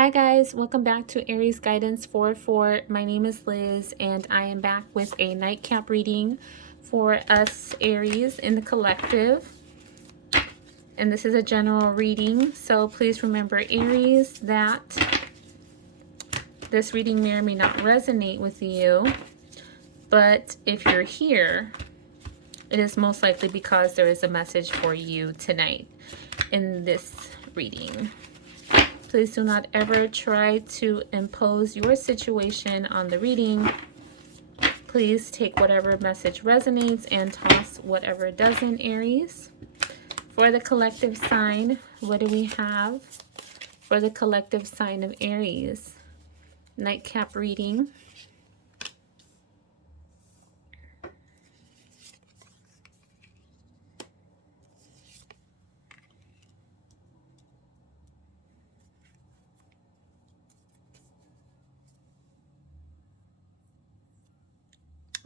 Hi guys, welcome back to Aries Guidance 4-4. My name is Liz and I am back with a nightcap reading for us Aries in the collective. And this is a general reading, so please remember Aries that this reading may or may not resonate with you. But if you're here, it is most likely because there is a message for you tonight in this reading. Please do not ever try to impose your situation on the reading. Please take whatever message resonates and toss whatever doesn't, Aries. For the collective sign, what do we have for the collective sign of Aries? Nightcap reading.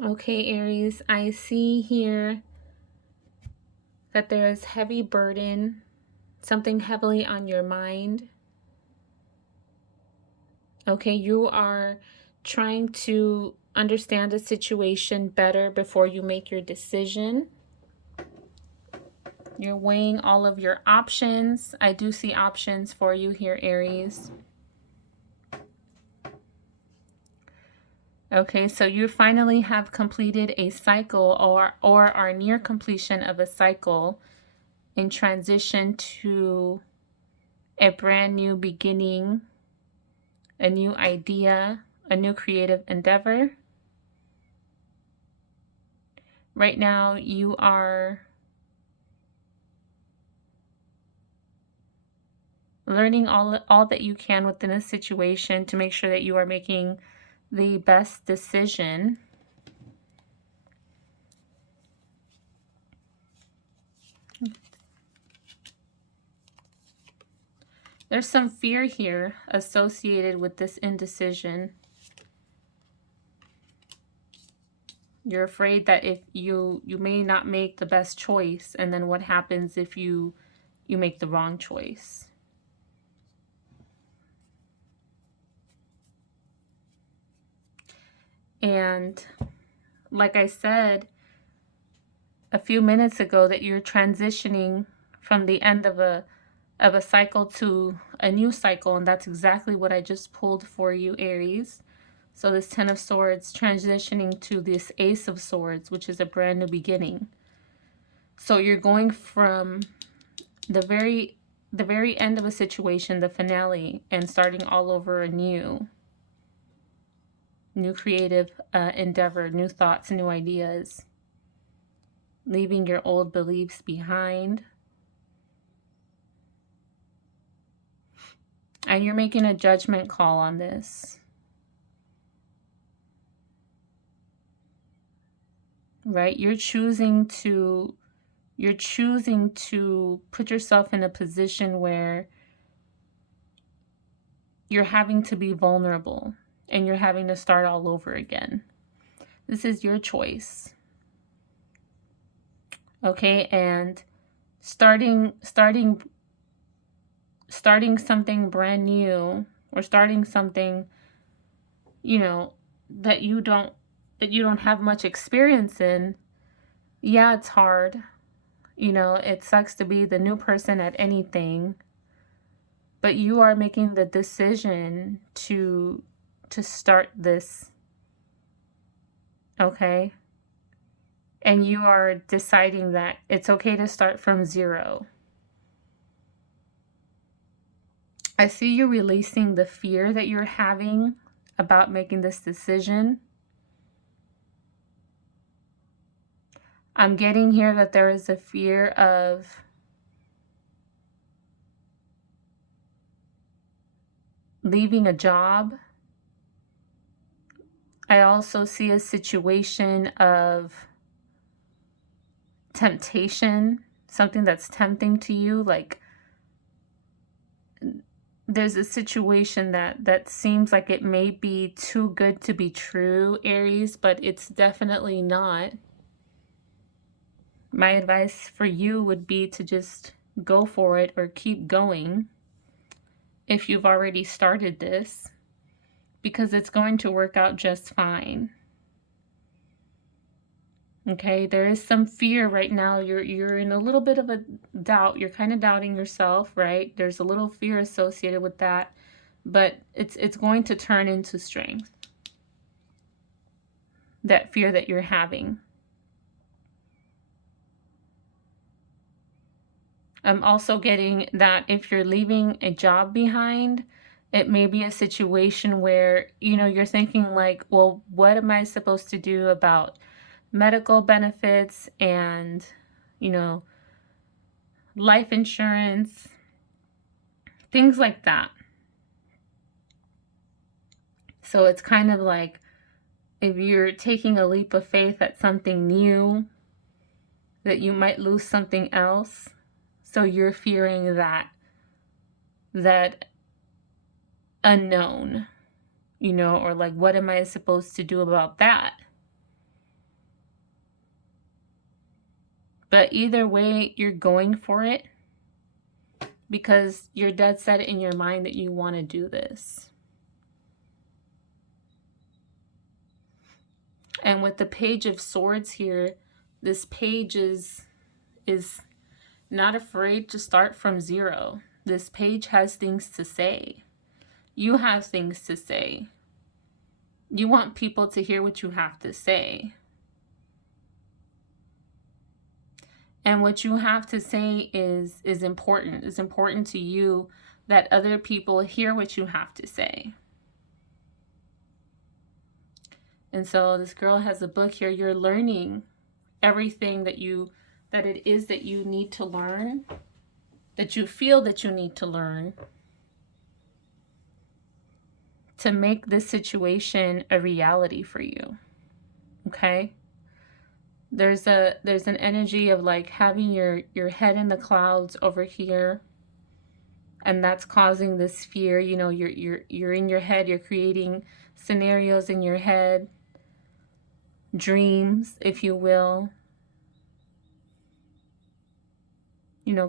Okay, Aries, I see here that there is heavy burden, something heavily on your mind. Okay, you are trying to understand the situation better before you make your decision. You're weighing all of your options. I do see options for you here, Aries. Okay, so you finally have completed a cycle or are near completion of a cycle in transition to a brand new beginning, a new idea, a new creative endeavor. Right now, you are learning all that you can within a situation to make sure that you are making the best decision. There's some fear here associated with this indecision. You're afraid that if you may not make the best choice, and then what happens if you make the wrong choice. And like I said a few minutes ago, that you're transitioning from the end of a cycle to a new cycle, and that's exactly what I just pulled for you, Aries. So this Ten of Swords transitioning to this Ace of Swords, which is a brand new beginning. So you're going from the very end of a situation, the finale, and starting all over anew. New creative endeavor, new thoughts, new ideas. Leaving your old beliefs behind. And you're making a judgment call on this. Right? You're choosing to put yourself in a position where you're having to be vulnerable and you're having to start all over again. This is your choice. Okay, and starting something brand new, or starting something, you know, that you don't have much experience in. Yeah, it's hard. You know, it sucks to be the new person at anything, but you are making the decision to start this. Okay? And you are deciding that it's okay to start from zero. I see you releasing the fear that you're having about making this decision. I'm getting here that there is a fear of leaving a job. I also see a situation of temptation, something that's tempting to you. Like there's a situation that seems like it may be too good to be true, Aries, but it's definitely not. My advice for you would be to just go for it or keep going. if you've already started this, because it's going to work out just fine. Okay, there is some fear right now. You're in a little bit of a doubt. You're kind of doubting yourself, right? There's a little fear associated with that, but it's going to turn into strength. That fear that you're having. I'm also getting that if you're leaving a job behind, it may be a situation where, you're thinking like, well, what am I supposed to do about medical benefits and, life insurance, things like that. So it's kind of like if you're taking a leap of faith at something new, that you might lose something else. So you're fearing that unknown, or like, what am I supposed to do about that? But either way, you're going for it because you're dead set in your mind that you want to do this. And with the Page of Swords here, this page is not afraid to start from zero. This page has things to say. You have things to say. You want people to hear what you have to say. And what you have to say is important. It's important to you that other people hear what you have to say. And so this girl has a book here. You're learning everything that it is that you need to learn, that you feel that you need to learn to make this situation a reality for you. Okay? There's an energy of like having your head in the clouds over here, and that's causing this fear. You're in your head, you're creating scenarios in your head, dreams, if you will.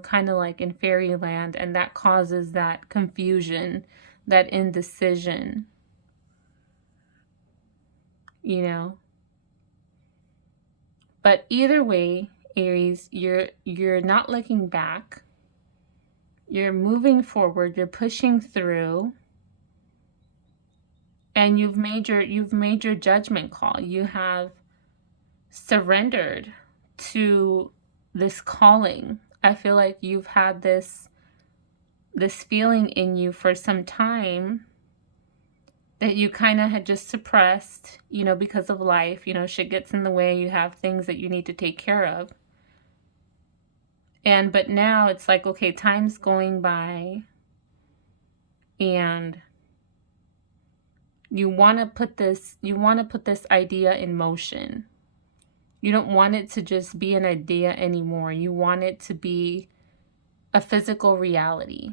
Kind of like in fairyland, and that causes that confusion, that indecision. But either way, Aries, you're not looking back. You're moving forward, you're pushing through. And you've made your judgment call. You have surrendered to this calling. I feel like you've had this feeling in you for some time that you kind of had just suppressed, because of life. Shit gets in the way. You have things that you need to take care of. But now it's like, okay, time's going by, and you want to put this idea in motion. You don't want it to just be an idea anymore. You want it to be a physical reality,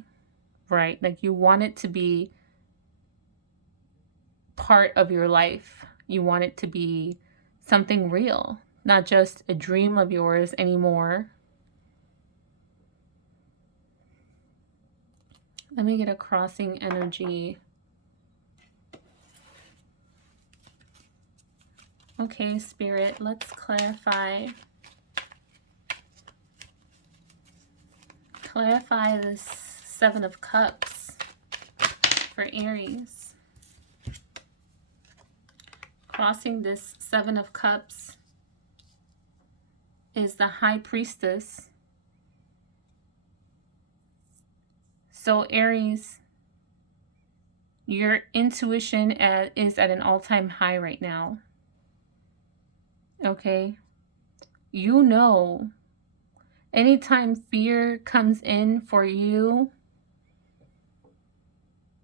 right? Like you want it to be part of your life. You want it to be something real, not just a dream of yours anymore. Let me get a crossing energy. Okay, Spirit, let's clarify. Clarify this Seven of Cups for Aries. Crossing this Seven of Cups is the High Priestess. So Aries, your intuition is at an all-time high right now. Okay? Anytime fear comes in for you,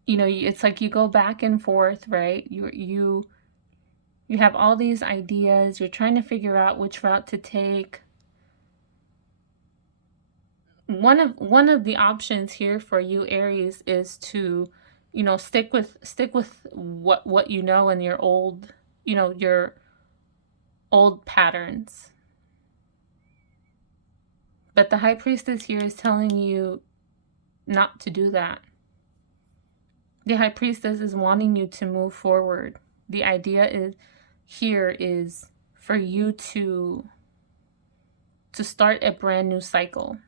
it's like you go back and forth, right? You have all these ideas. You're trying to figure out which route to take. One of the options here for you, Aries, is to, stick with what you know and your old, your old patterns. But the High Priestess here is telling you not to do that. The High Priestess is wanting you to move forward. The idea is here is for you to start a brand new cycle.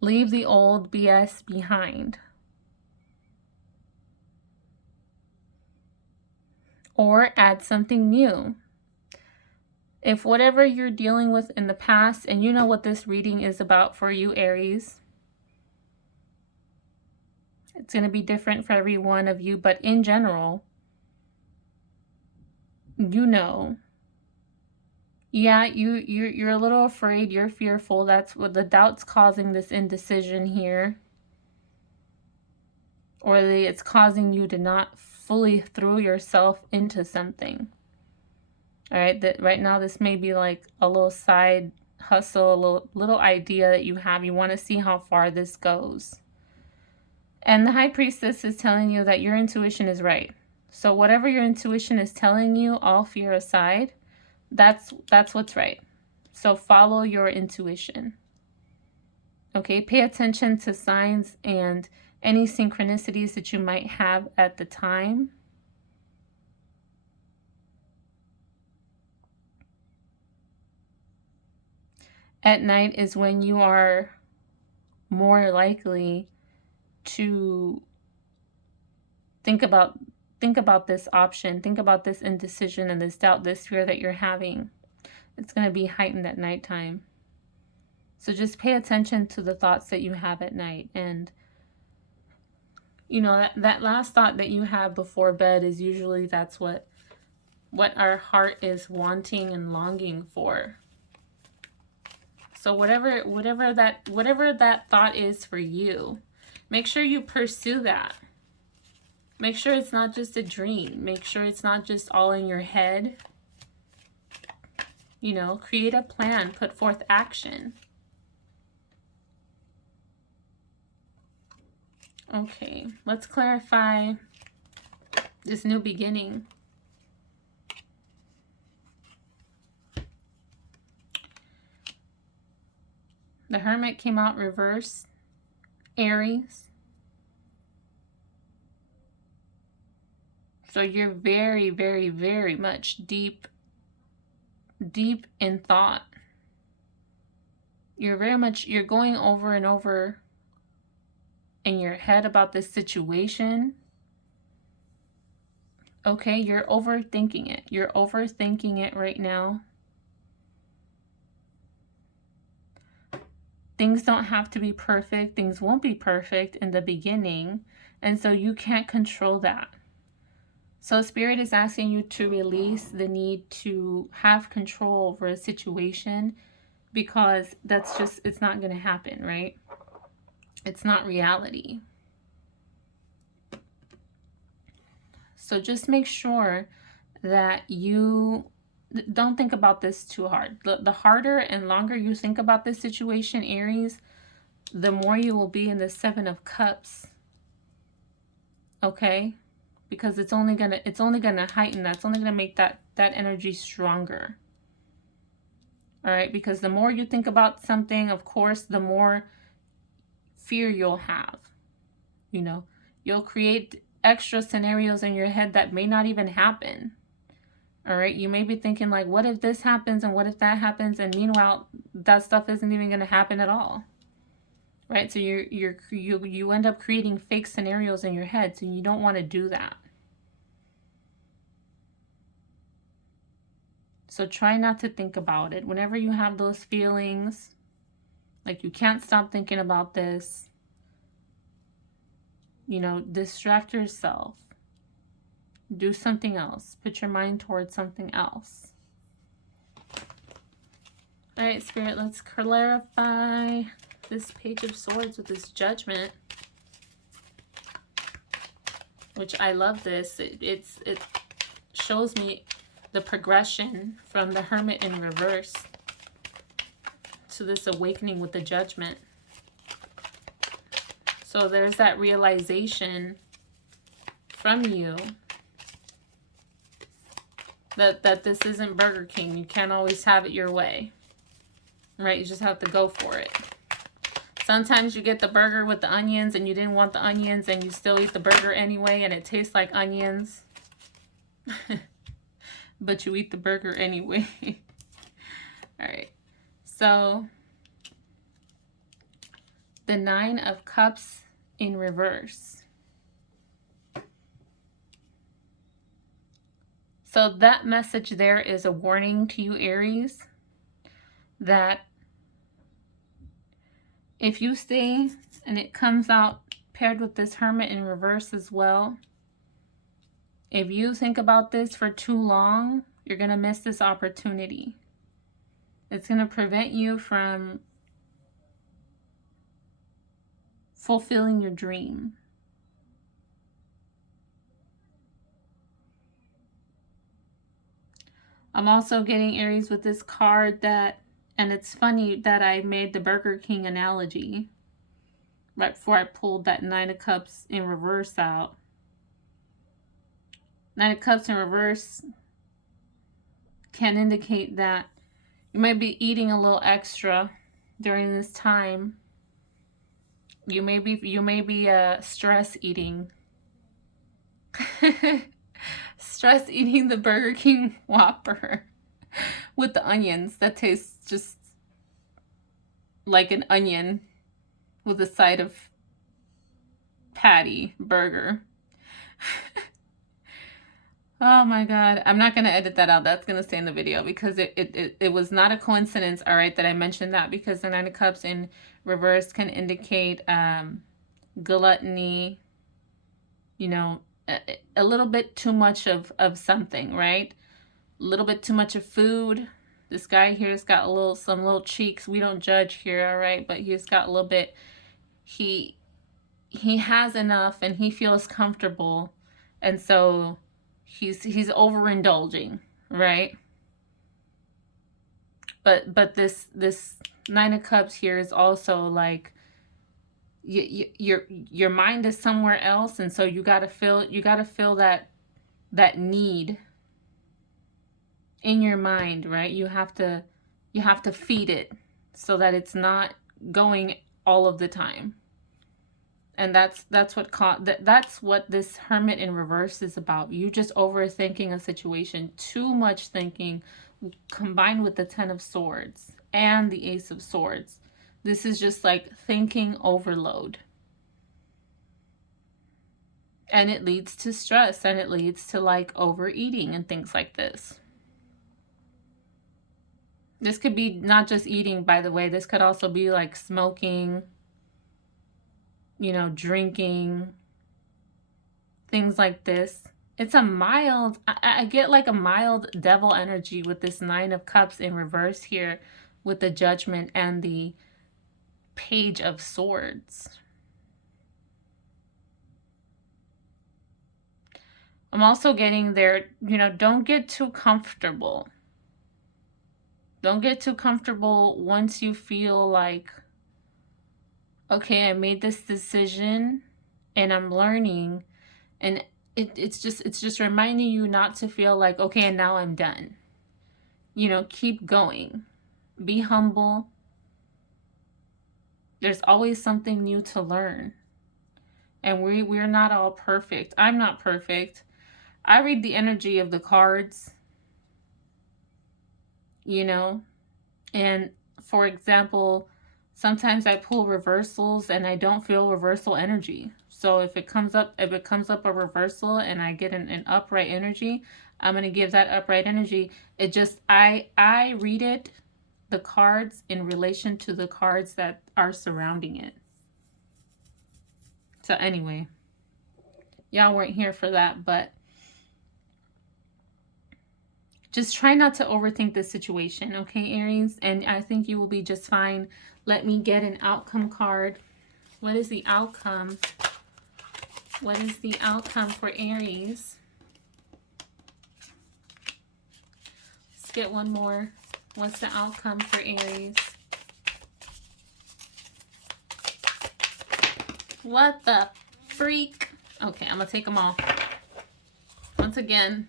Leave the old BS behind. Or add something new. If whatever you're dealing with in the past, and you know what this reading is about for you, Aries, it's going to be different for every one of you, but in general, you know, yeah, you're a little afraid, you're fearful. That's what the doubt's causing, this indecision here. Or it's causing you to not fully throw yourself into something. All right, that right now this may be like a little side hustle, a little idea that you have. You want to see how far this goes. And the High Priestess is telling you that your intuition is right. So whatever your intuition is telling you, all fear aside, that's what's right. So follow your intuition. Okay, pay attention to signs and any synchronicities that you might have at the time. At night is when you are more likely to think about this option, think about this indecision and this doubt, this fear that you're having. It's going to be heightened at nighttime. So just pay attention to the thoughts that you have at night. And you know, that last thought that you have before bed is usually that's what our heart is wanting and longing for. So whatever that thought is for you, make sure you pursue that. Make sure it's not just a dream. Make sure it's not just all in your head. You know, create a plan, put forth action. Okay, let's clarify this new beginning. The Hermit came out reverse. Aries. So you're very, very, very much deep in thought. You're going over and over in your head about this situation. Okay, you're overthinking it. You're overthinking it right now. Things don't have to be perfect. Things won't be perfect in the beginning. And so you can't control that. So Spirit is asking you to release the need to have control over a situation, because that's just, it's not going to happen, right? It's not reality. So just make sure that you don't think about this too hard. The harder and longer you think about this situation, Aries, the more you will be in the Seven of Cups. Okay? Because it's only gonna heighten that. It's only gonna make that energy stronger. All right? Because the more you think about something, of course, the more fear you'll have. You know, you'll create extra scenarios in your head that may not even happen. All right, you may be thinking like, what if this happens and what if that happens, and meanwhile that stuff isn't even going to happen at all. Right? So you end up creating fake scenarios in your head, so you don't want to do that. So try not to think about it. Whenever you have those feelings like you can't stop thinking about this, you know, distract yourself. Do something else. Put your mind towards something else. All right, Spirit, let's clarify this Page of Swords with this Judgment. Which I love this. It shows me the progression from the Hermit in reverse to this awakening with the Judgment. So there's that realization from you that this isn't Burger King. You can't always have it your way, right? You just have to go for it. Sometimes you get the burger with the onions and you didn't want the onions and you still eat the burger anyway and it tastes like onions. But you eat the burger anyway. All right. So the 9 of Cups in reverse. So that message there is a warning to you, Aries, that if you stay, and it comes out paired with this Hermit in reverse as well, if you think about this for too long, you're going to miss this opportunity. It's going to prevent you from fulfilling your dream. I'm also getting, Aries, with this card that, and it's funny that I made the Burger King analogy right before I pulled that 9 of Cups in reverse out. 9 of Cups in reverse can indicate that you might be eating a little extra during this time. You may be stress eating. Stress eating the Burger King Whopper with the onions that tastes just like an onion with a side of patty burger. Oh my God. I'm not going to edit that out. That's going to stay in the video because it was not a coincidence, all right, that I mentioned that, because the 9 of Cups in reverse can indicate gluttony, you know, a little bit too much of something, right? A little bit too much of food. This guy here has got some little cheeks. We don't judge here, all right? But he's got a little bit, he has enough and he feels comfortable. And so he's overindulging, right? But this 9 of Cups here is also like, your mind is somewhere else, and so you gotta feel that need in your mind, right? You have to feed it so that it's not going all of the time. And that's what this Hermit in reverse is about. You just overthinking a situation, too much thinking, combined with the 10 of Swords and the Ace of Swords. This is just like thinking overload. And it leads to stress, and it leads to like overeating and things like this. This could be not just eating, by the way. This could also be like smoking, you know, drinking, things like this. It's a mild, I get like a mild devil energy with this 9 of Cups in reverse here with the Judgment and the Page of Swords. I'm also getting there, you know, don't get too comfortable. Don't get too comfortable once you feel like, okay, I made this decision and I'm learning, and it's just reminding you not to feel like, okay, and now I'm done. You know, keep going. Be humble. There's always something new to learn. And we're not all perfect. I'm not perfect. I read the energy of the cards, you know, and for example, sometimes I pull reversals and I don't feel reversal energy. So if it comes up a reversal and I get an upright energy, I'm going to give that upright energy. It just, I read it, the cards, in relation to the cards that are surrounding it. So anyway, y'all weren't here for that, but just try not to overthink the situation, okay, Aries? And I think you will be just fine. Let me get an outcome card. What is the outcome? What is the outcome for Aries? Let's get one more. What's the outcome for Aries? What the freak? Okay, I'm going to take them all. Once again,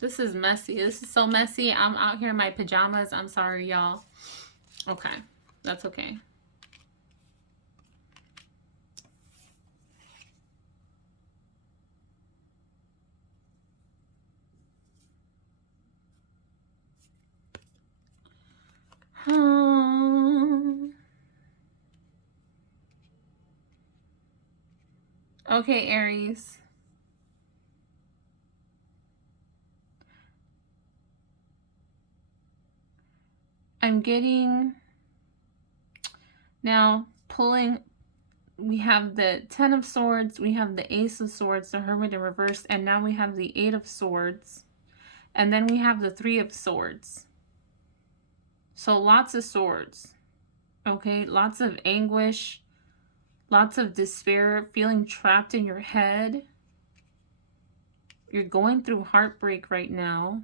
this is messy. This is so messy. I'm out here in my pajamas. I'm sorry, y'all. Okay. That's okay. Okay, Aries. I'm getting now pulling. We have the 10 of Swords, we have the Ace of Swords, the Hermit in reverse, and now we have the 8 of Swords, and then we have the 3 of Swords. So lots of swords, okay? Lots of anguish, lots of despair, feeling trapped in your head. You're going through heartbreak right now.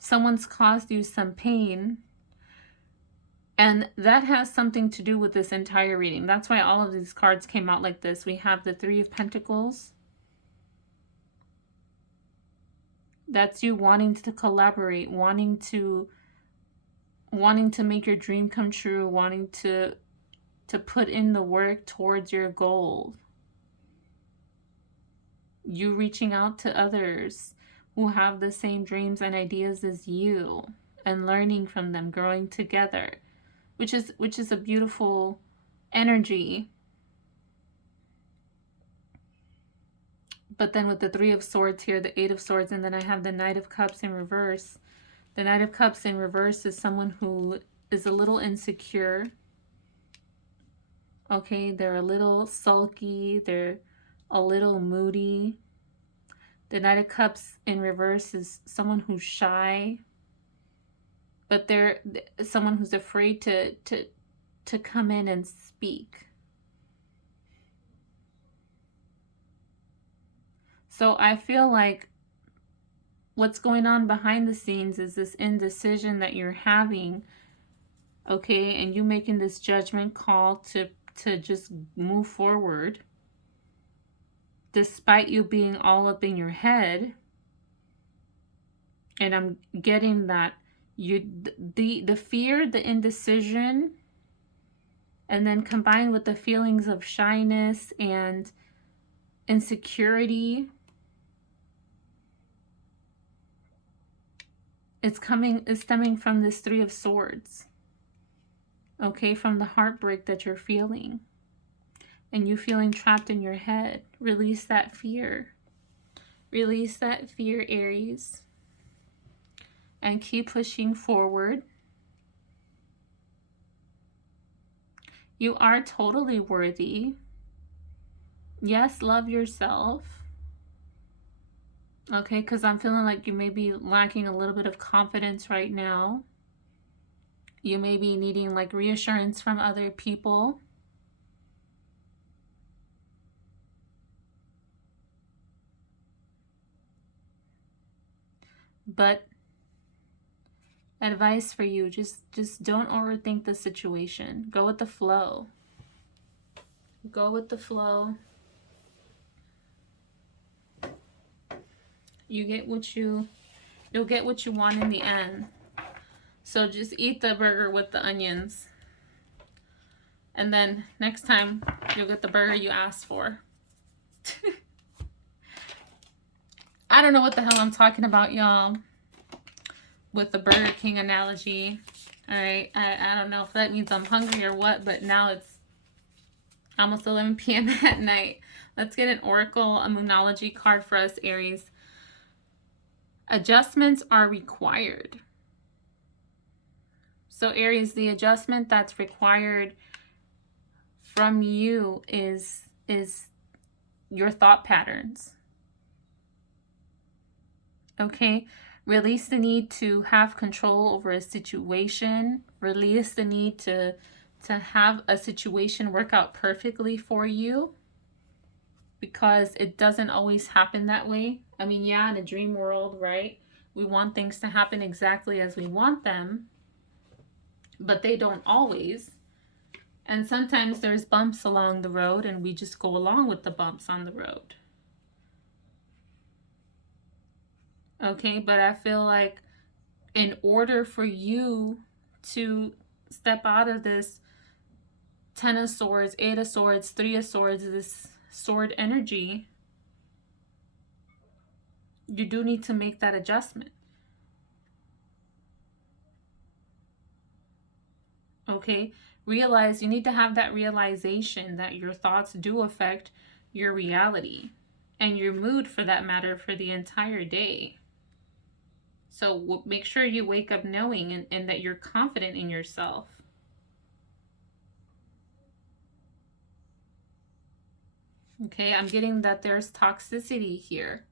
Someone's caused you some pain. And that has something to do with this entire reading. That's why all of these cards came out like this. We have the 3 of Pentacles. That's you wanting to collaborate, wanting to make your dream come true, wanting to put in the work towards your goal. You reaching out to others who have the same dreams and ideas as you and learning from them, growing together, which is a beautiful energy. But then with the 3 of Swords here, the 8 of Swords, and then I have the Knight of Cups in reverse. The Knight of Cups in reverse is someone who is a little insecure. Okay, they're a little sulky, they're a little moody. The Knight of Cups in reverse is someone who's shy, but they're someone who's afraid to come in and speak. So I feel like what's going on behind the scenes is this indecision that you're having, okay, and you making this judgment call to just move forward despite you being all up in your head. And I'm getting that the fear, the indecision, and then combined with the feelings of shyness and insecurity, it's stemming from this 3 of Swords. Okay, from the heartbreak that you're feeling. And you feeling trapped in your head. Release that fear. Release that fear, Aries. And keep pushing forward. You are totally worthy. Yes, love yourself. Okay, because I'm feeling like you may be lacking a little bit of confidence right now. You may be needing like reassurance from other people. But advice for you, just don't overthink the situation. Go with the flow. Go with the flow. You'll get what you want in the end. So just eat the burger with the onions. And then next time you'll get the burger you asked for. I don't know what the hell I'm talking about, y'all, with the Burger King analogy. All right, I don't know if that means I'm hungry or what, but now it's almost 11 p.m. at night. Let's get an Oracle, a Moonology card for us, Aries. Adjustments are required. So Aries, the adjustment that's required from you is your thought patterns. Okay? Release the need to have control over a situation. Release the need to have a situation work out perfectly for you, because it doesn't always happen that way. I mean, yeah, in a dream world, right? We want things to happen exactly as we want them, but they don't always. And sometimes there's bumps along the road and we just go along with the bumps on the road. Okay, but I feel like in order for you to step out of this 10 of Swords, 8 of Swords, 3 of Swords, this sword energy, you do need to make that adjustment. Okay? Realize, you need to have that realization that your thoughts do affect your reality and your mood, for that matter, for the entire day. So make sure you wake up knowing and that you're confident in yourself. Okay, I'm getting that there's toxicity here.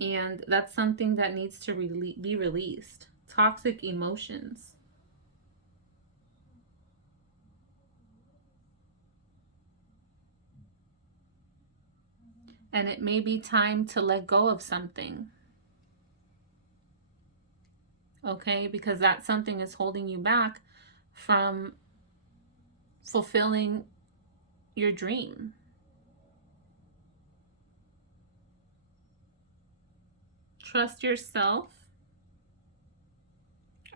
And that's something that needs to be released. Toxic emotions. And it may be time to let go of something. Okay, because that something is holding you back from fulfilling your dream. Trust yourself.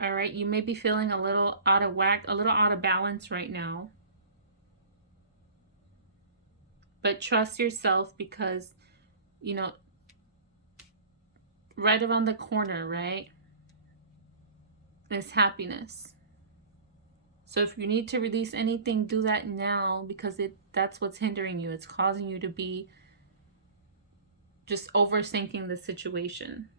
All right, you may be feeling a little out of whack, a little out of balance right now. But trust yourself, because, you know, right around the corner, right, is happiness. So if you need to release anything, do that now, because that's what's hindering you. It's causing you to be just overthinking the situation.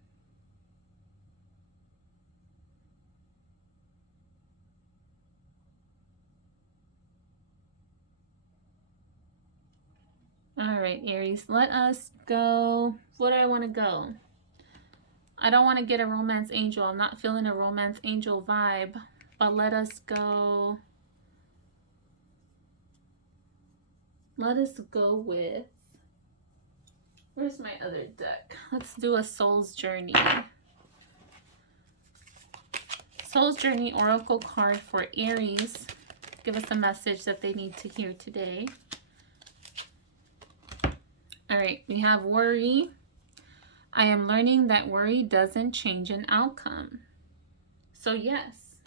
All right, Aries, let us go. Where do I want to go? I don't want to get a romance angel. I'm not feeling a romance angel vibe, but let us go. Let us go with, where's my other deck? Let's do a Soul's Journey. Soul's Journey Oracle card for Aries. Give us a message that they need to hear today. All right, we have worry. I am learning that worry doesn't change an outcome. So yes,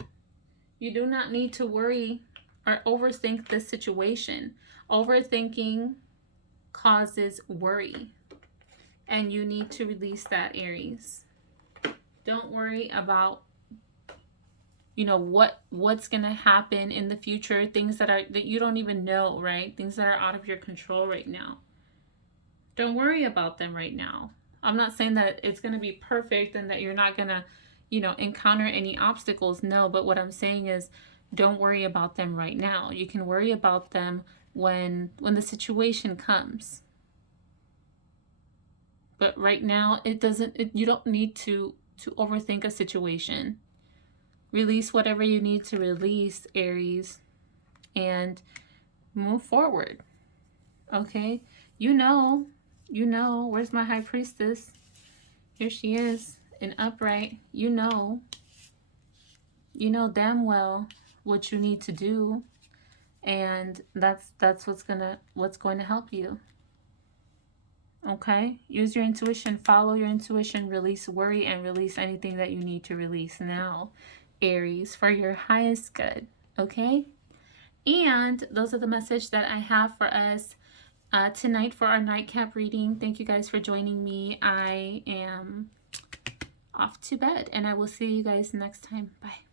you do not need to worry or overthink this situation. Overthinking causes worry, and you need to release that, Aries. Don't worry about, you know, what's going to happen in the future, things that you don't even know, right? Things that are out of your control right now. Don't worry about them right now. I'm not saying that it's going to be perfect and that you're not going to, you know, encounter any obstacles. No, but what I'm saying is, don't worry about them right now. You can worry about them when the situation comes. But right now, you don't need to overthink a situation. Release whatever you need to release, Aries, and move forward. Okay? You know, where's my High Priestess? Here she is, in upright. You know damn well what you need to do, and that's what's going to help you. Okay? Use your intuition, follow your intuition, release worry, and release anything that you need to release now, Aries, for your highest good. Okay? And those are the message that I have for us tonight for our nightcap reading. Thank you guys for joining me. I am off to bed, and I will see you guys next time. Bye.